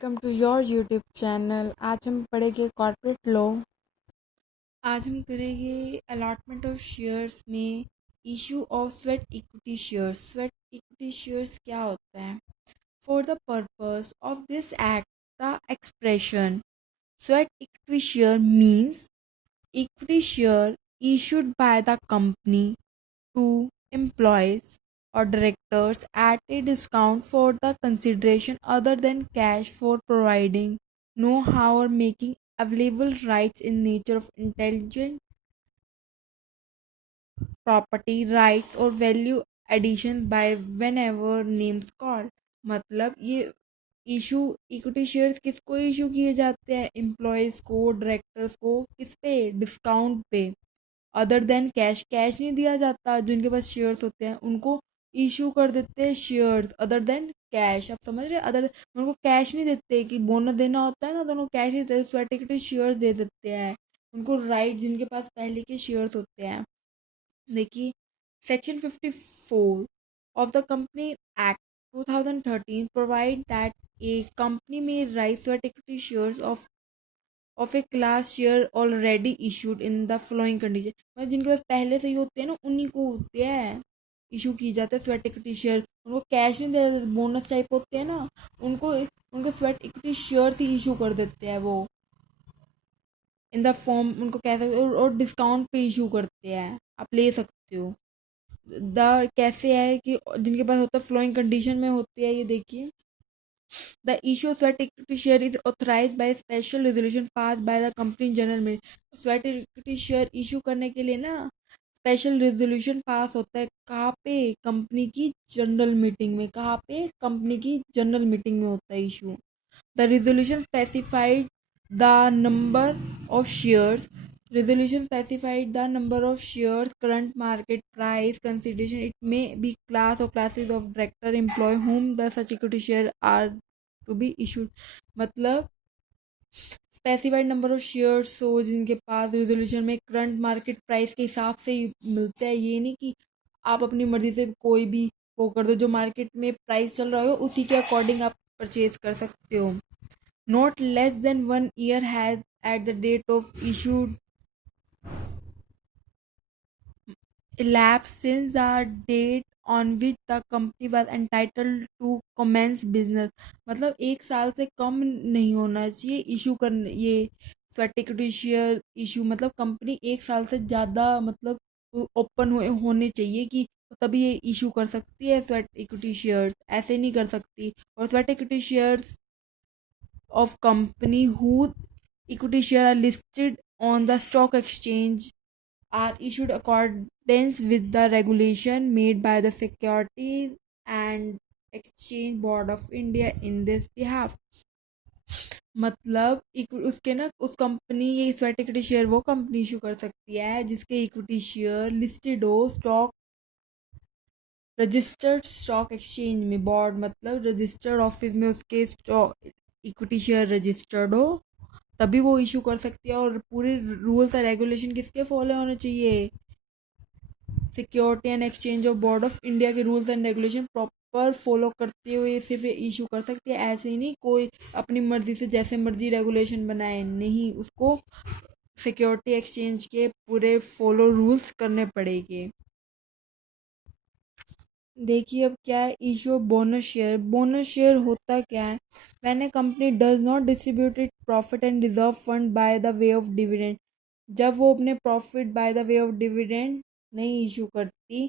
Welcome to your YouTube channel. आज हम पढ़ेंगे कॉर्पोरेट लॉ। आज हम करेंगे अलॉटमेंट ऑफ शेयर्स में issue of sweat equity shares. Sweat equity shares क्या होता है? For the purpose of this act the expression sweat equity share means equity share issued by the company to employees or directors at a discount for the consideration other than cash for providing know-how or making available rights in nature of intelligent property rights or value addition by whenever names called। मतलब ये issue equity shares किसको issue किए जाते हैं? Employees को, directors को। किस पे? डिस्काउंट पे। अदर देन कैश, कैश नहीं दिया जाता। जिनके पास शेयर्स होते हैं उनको इशू कर देते हैं शेयर्स अदर देन कैश। आप समझ रहे हैं? अदर उनको कैश नहीं देते कि बोनस देना होता है ना, तो उनको कैश नहीं देते, सर्टिफिकेट शेयर्स दे देते हैं उनको। राइट जिनके पास पहले के शेयर्स होते हैं। देखिए, section 54 of the Company Act 2013 provide that a company may raise sweat equity shares of a class share already issued in the following condition। मतलब जिनके पास पहले से ही होते हैं ना, उन्हीं को होते हैं इशू की जाते हैं स्वेट इक्विटी शेयर। उनको कैश नहीं दे, बोनस टाइप होते हैं ना, उनको उनको स्वेट इक्विटी शेयर ही इशू कर देते हैं वो, इन द फॉर्म। उनको कह सकते हो, और डिस्काउंट पे इशू करते हैं, आप ले सकते हो। द कैसे है कि जिनके पास होता है फ्लोइंग कंडीशन में होती है, ये देखिए। The issue of sweat equity share is authorised by special resolution pass by the company general meeting. Sweat equity share issue करने के लिए ना स्पेशल रेजोल्यूशन पास होता है। कहाँ पे? कंपनी की जनरल मीटिंग में। कहाँ पे? कंपनी की जनरल मीटिंग में होता है issue. The resolution specified the number of shares. Resolution specified the number of shares, current market price, consideration. It may be class or classes of director employee whom the such equity share are to be issued। मतलब specified number of shares हो जिनके पास resolution में current market price के हिसाब से ही मिलते हैं। ये नहीं कि आप अपनी मर्जी से कोई भी वो कर दो, जो मार्केट में प्राइस चल रहा हो उसी के अकॉर्डिंग आप परचेज कर सकते हो। Not less than 1 year has at the date of issued elapsed since the date on which the company was entitled to commence business। मतलब 1 साल से कम नहीं होना चाहिए इशू करने ये स्वेट इक्विटी शेयर इशू। मतलब कंपनी 1 साल से ज़्यादा मतलब ओपन होने चाहिए कि तभी ये इशू कर सकती है स्वेट इक्विटी शेयर्स, ऐसे नहीं कर सकती। और sweat equity shares of company whose equity share are listed on the stock exchange are issued accordance with the regulation made by the Securities and Exchange Board of India in this behalf। मतलब उसके ना उस company ये sweat equity share वो company issue कर सकती है जिसके इक्विटी शेयर लिस्टेड हो स्टॉक रजिस्टर्ड स्टॉक एक्सचेंज में। बोर्ड मतलब रजिस्टर्ड ऑफिस में उसके स्टॉक इक्विटी शेयर रजिस्टर्ड हो, तभी वो इशू कर सकती है। और पूरे रूल्स और रेगुलेशन किसके फॉलो होने चाहिए? Security and exchange of board of India के rules and regulation proper follow करते हुए सिर्फ इशू कर सकती है। ऐसे ही नहीं कोई अपनी मर्जी से जैसे मर्जी रेगुलेशन बनाए, नहीं, उसको सिक्योरिटी एक्सचेंज के पूरे फॉलो रूल्स करने पड़ेंगे। देखिए अब क्या है issue bonus share. Bonus share होता क्या है? When a company does not distribute it profit and reserve fund by the way of dividend. जब वो अपने profit by the way of dividend नहीं इशू करती,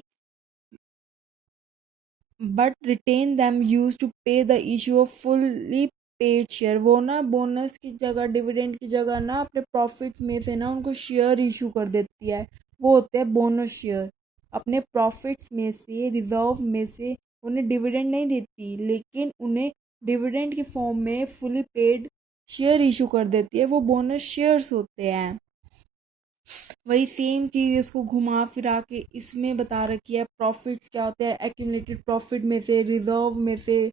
but retain them use to pay the issue of fully paid share. वो ना bonus की जगह dividend की जगह ना अपने प्रॉफिट्स में से ना उनको शेयर इशू कर देती है। वो होते हैं बोनस शेयर। अपने प्रॉफिट्स में से रिजर्व में से उन्हें डिविडेंड नहीं देती, लेकिन उन्हें डिविडेंड के फॉर्म में फुली पेड शेयर इशू कर देती है। वो बोनस शेयर्स होते हैं। वही सेम चीज़ इसको घुमा फिरा के इसमें बता रखी है। प्रॉफिट्स क्या होते हैं? एक्यूमुलेटेड प्रॉफिट में से, रिजर्व में से।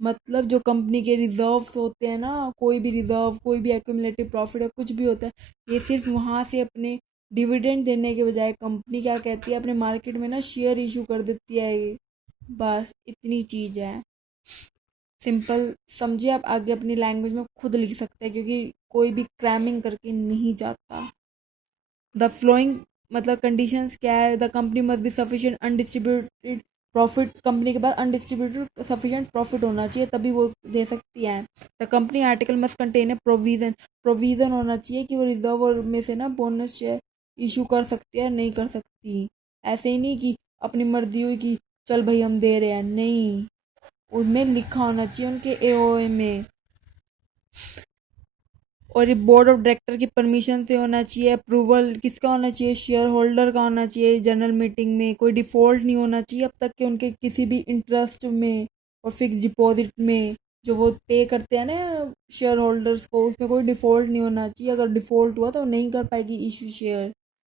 मतलब जो कंपनी के रिजर्व्स होते हैं ना, कोई भी रिजर्व, कोई भी एक्यूमुलेटिव प्रॉफिट है, कुछ भी होता है, ये सिर्फ वहाँ से अपने डिविडेंड देने के बजाय कंपनी क्या कहती है, अपने मार्केट में ना शेयर इशू कर देती है ये। बस इतनी चीज़ है। सिंपल समझिए, आप आगे अपनी लैंग्वेज में खुद लिख सकते हैं, क्योंकि कोई भी क्रैमिंग करके नहीं जाता। द फ्लोइंग मतलब कंडीशंस क्या है, the company must be sufficient undistributed profit, company के पास अनडिस्ट्रीब्यूटेड सफिशिएंट प्रॉफिट होना चाहिए तभी वो दे सकती है। The company article must contain a provision, provision होना चाहिए कि वो रिजर्व और में से ना बोनस शेयर इशू कर सकती है, नहीं कर सकती। ऐसे ही नहीं कि अपनी मर्जी हुई कि चल भाई हम दे रहे हैं, नहीं, उसमें लिखा होना चाहिए उनके एओए में। और ये बोर्ड ऑफ डायरेक्टर की परमिशन से होना चाहिए। अप्रूवल किसका होना चाहिए, शेयर होल्डर का होना चाहिए। जनरल मीटिंग में कोई डिफ़ॉल्ट नहीं होना चाहिए अब तक कि उनके किसी भी इंटरेस्ट में और फिक्स डिपॉजिट में जो वो पे करते हैं ना शेयर होल्डर्स को, उसमें कोई डिफ़ॉल्ट नहीं होना चाहिए। अगर डिफ़ॉल्ट हुआ तो नहीं कर पाएगी इशू शेयर।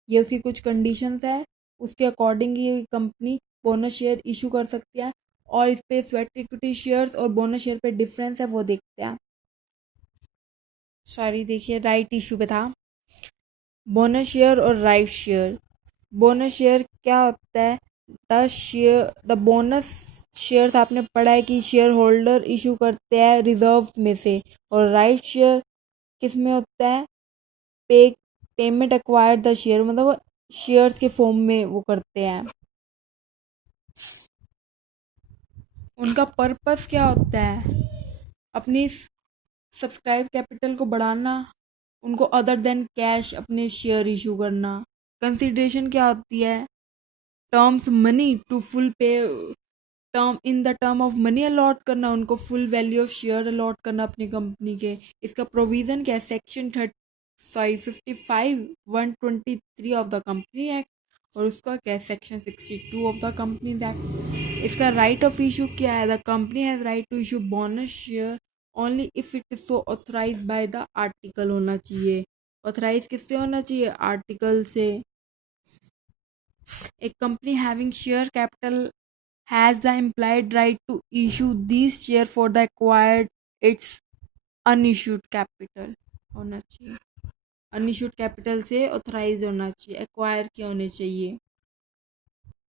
ये उसकी कुछ कंडीशंस है, उसके अकॉर्डिंग ये कंपनी बोनस शेयर इशू कर सकती है। और इस पे स्वेट इक्विटी शेयर्स और बोनस शेयर पे डिफरेंस है, वो देखते हैं। सॉरी, देखिए राइट इशू पे था। बोनस शेयर और राइट शेयर। बोनस शेयर क्या होता है, द बोनस शेयर्स आपने पढ़ा है कि शेयर होल्डर इशू करते हैं रिजर्व में से। और राइट शेयर किस में होता है, पे पेमेंट एक्वायर्ड द शेयर, मतलब वो शेयर्स के फॉर्म में वो करते हैं। उनका पर्पस क्या होता है, अपनी सब्सक्राइब कैपिटल को बढ़ाना, उनको अदर देन कैश अपने शेयर इशू करना। कंसिडरेशन क्या होती है, terms money to full pay, term in the term of money allot करना, उनको full value of share allot करना अपनी कंपनी के। इसका प्रोविज़न क्या है, section 55 123 of the company act. और उसका क्या है, section 62 of the companies act. इसका राइट ऑफ इशू क्या है, the company has right to issue bonus share only if it is so authorise by the article होना चाहिए। ऑथराइज किससे होना चाहिए, आर्टिकल से। A company having share capital has the implied right to issue these share for the acquired its unissued capital होना चाहिए। Unissued capital से authorise होना चाहिए, एक्वायर किया होने चाहिए।